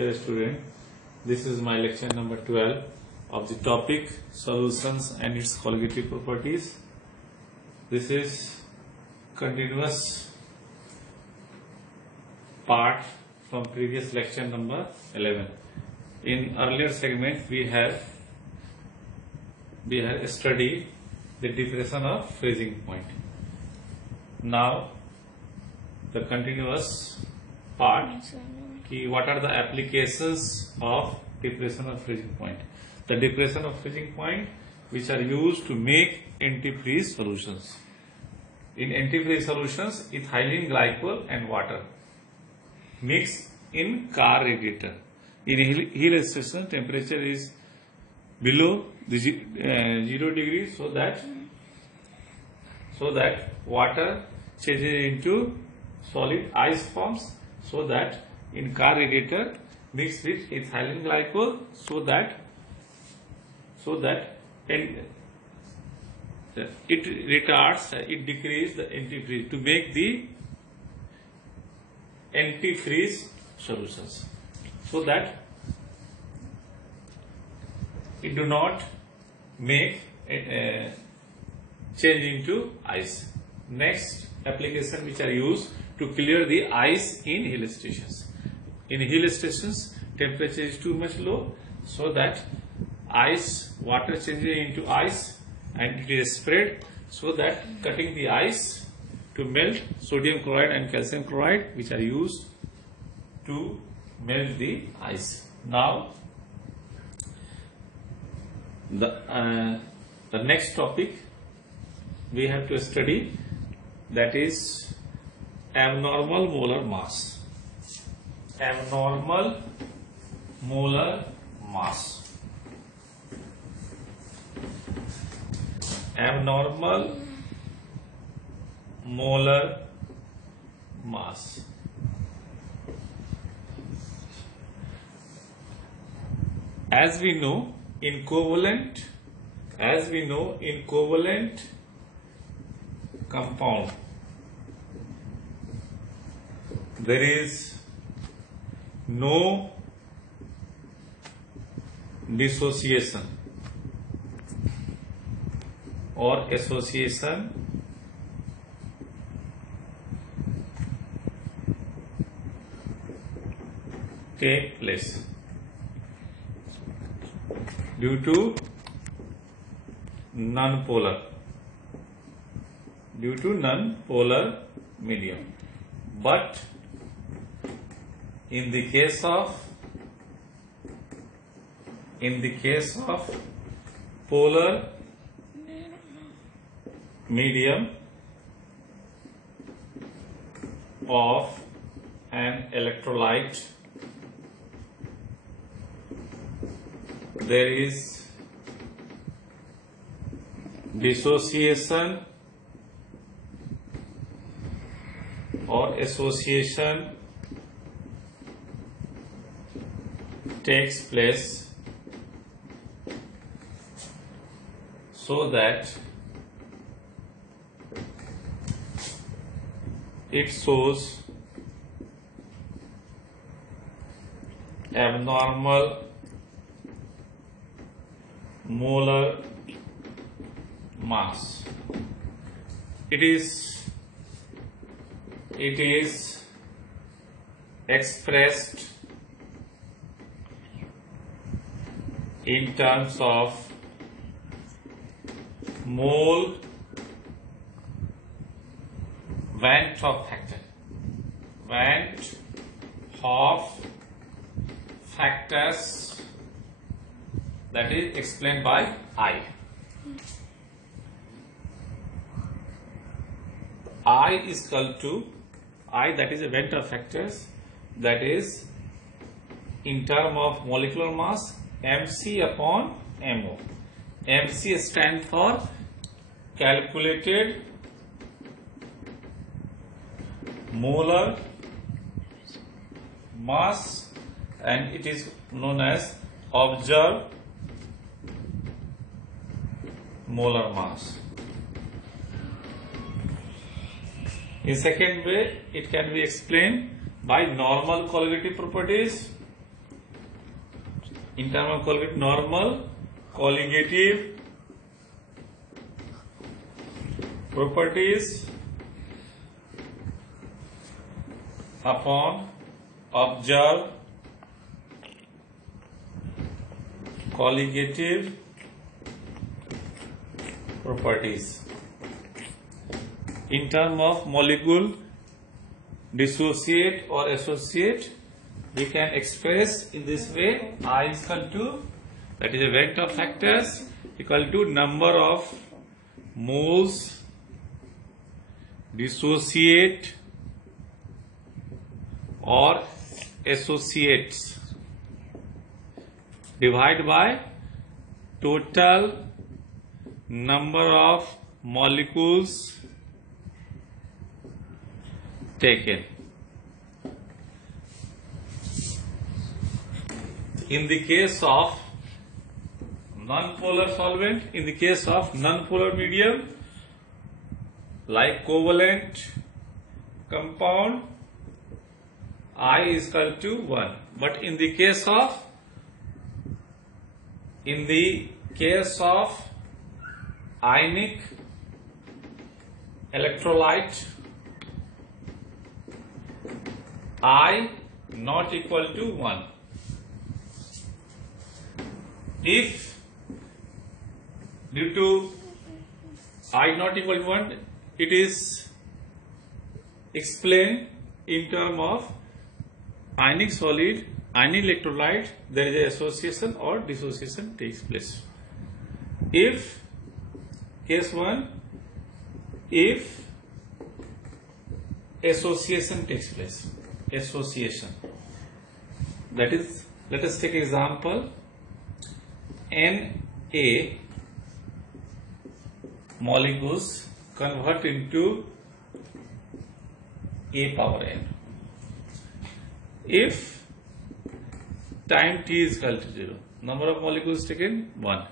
Dear student, this is my lecture number 12 of the topic solutions and its colligative properties. This is continuous part from previous lecture number 11. In earlier segment we have studied the depression of freezing point. Now the continuous part, what are the applications of depression of freezing point? The depression of freezing point which are used to make antifreeze solutions. In antifreeze solutions, ethylene glycol and water mix in car radiator. In hill station, temperature is below the 0 degree, so that water changes into solid ice forms, so that in car radiator mixed with ethylene glycol, so that it decreases the antifreeze to make the antifreeze solutions, so that it do not make change into ice. Next application which are used to clear the ice in hill stations. In hill stations, temperature is too much low, so that water changes into ice and it is spread, so that cutting the ice to melt sodium chloride and calcium chloride, which are used to melt the ice. Now, the next topic we have to study, that is abnormal molar mass. Abnormal molar mass. Abnormal molar mass. As we know in covalent compound, there is no dissociation or association take place due to non-polar medium. But in the case of polar medium of an electrolyte, there is dissociation or association takes place, so that it shows abnormal molar mass. It is expressed in terms of mole Van 't Hoff factor. Van 't Hoff factors, that is explained by I. I is equal to I, that is a Van 't Hoff factors, that is in term of molecular mass MC upon MO. MC stands for calculated molar mass, and it is known as observed molar mass. In second way, it can be explained by normal colligative properties in terms of colligative, normal colligative properties upon observed colligative properties. In terms of molecule dissociate or associate, we can express in this way: I is equal to, that is a vector factors, equal to number of moles dissociate or associates divided by total number of molecules taken. In the case of non-polar solvent, in the case of non-polar medium like covalent compound, I is equal to 1. But in the case of ionic electrolyte, I not equal to 1. If due to I not equal to 1, it is explained in terms of ionic solid, ionic electrolyte, there is an association or dissociation takes place. If case 1, if association takes place, association, that is, let us take example, Na molecules convert into A power n. If time t is equal to 0, number of molecules taken 1,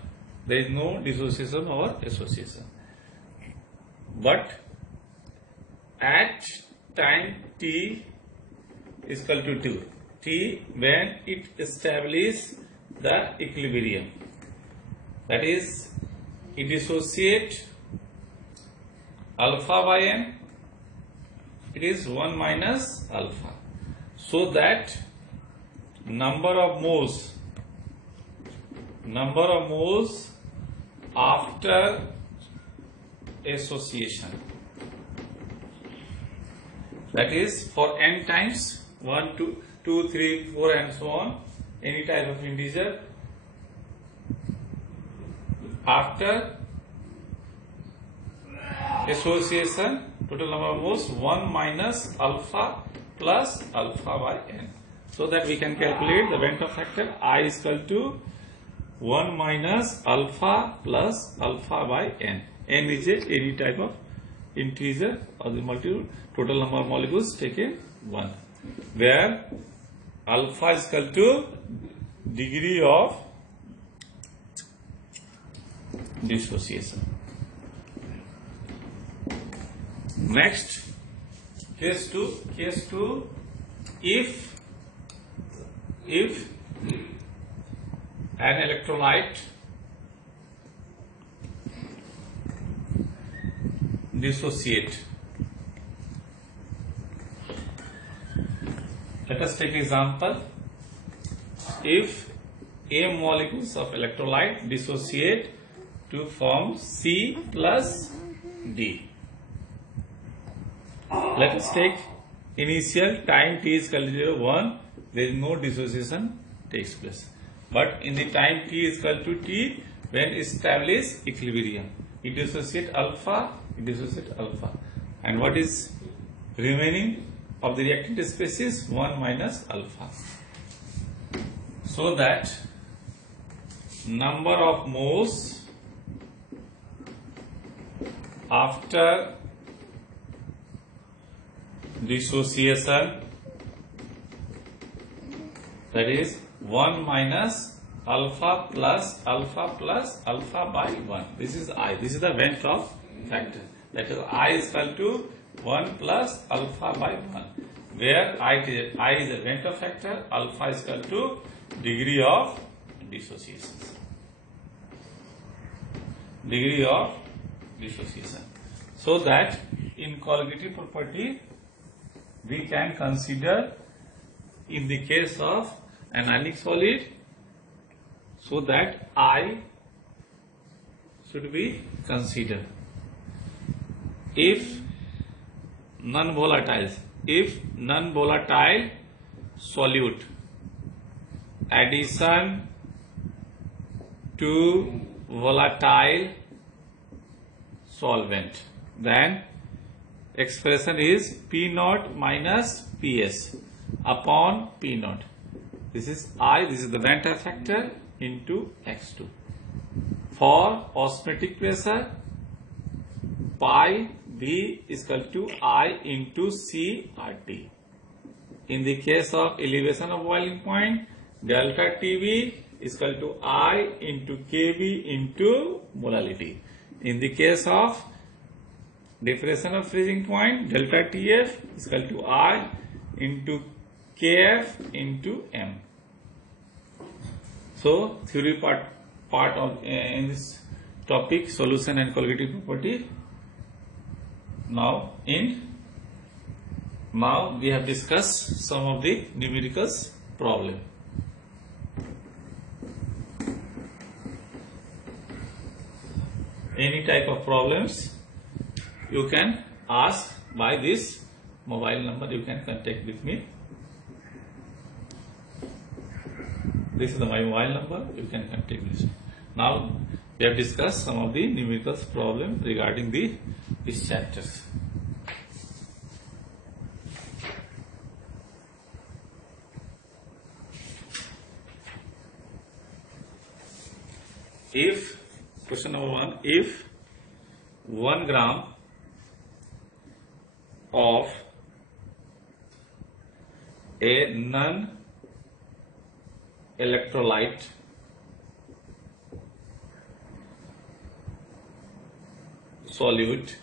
there is no dissociation or association. But at time t is equal to 2, t when it establishes the equilibrium, that is, it dissociate alpha by n, it is 1 minus alpha, so that number of moles after association, that is for n times 1, 2, 3, 4 and so on, any type of integer, after association total number of moles 1 minus alpha plus alpha by n, so that we can calculate the vector factor I is equal to 1 minus alpha plus alpha by n. N is any type of integer or the multitude, total number of molecules taken 1, where alpha is equal to degree of dissociation. Next, case 2, if an electrolyte dissociate. Let us take example. If A molecules of electrolyte dissociate to form C plus D. Let us take initial time t is equal to 0, 1, there is no dissociation takes place. But in the time t is equal to t, when establish equilibrium, it dissociate alpha, and what is remaining of the reactant species? 1 minus alpha. So that number of moles after dissociation, that is 1 minus alpha plus alpha by 1. This is I. This is the vector factor. That is I is equal to 1 plus alpha by 1, where I is a vector factor, alpha is equal to degree of dissociation. Degree of dissociation. So that in colligative property we can consider in the case of anionic solid, so that I should be considered. If non-volatile solute addition to volatile solvent, then expression is P naught minus PS upon P naught. This is I, this is the Venter factor into X2. For osmotic pressure, pi V is equal to I into C RT. In the case of elevation of boiling point, delta TV is equal to I into kV into molality. In the case of depression of freezing point, delta TF is equal to I into KF into M. So theory part of in this topic, solution and colligative property. Now we have discussed some of the numerical problem. Any type of problems you can ask by this mobile number, you can contact with me. This is my mobile number, you can contact this. Now we have discussed some of the numerical problem regarding these chapters. If, question number 1, if 1 gram of a non-electrolyte solute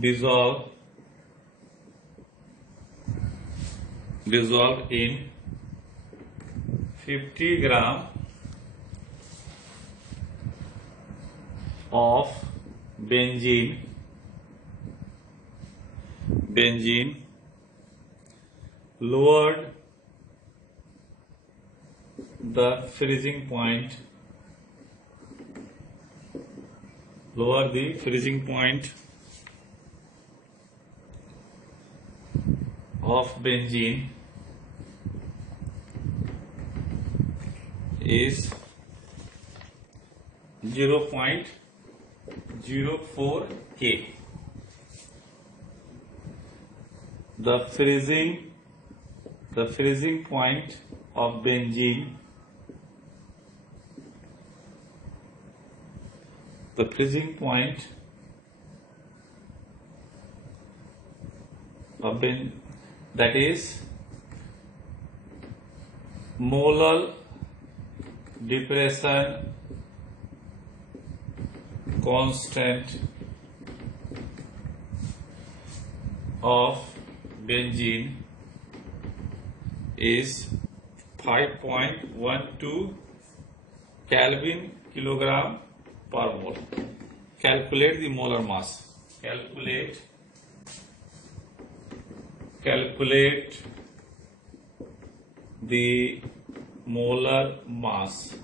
dissolved in 50 gram of benzene lowered the freezing point of benzene is 0.04 K. The freezing point of benzene, that is molar depression constant of benzene is 5.12 Kelvin kilogram per mole. Calculate the molar mass. Calculate the molar mass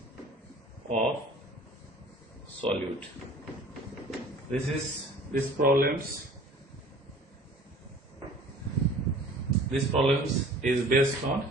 of solute. This problems is based on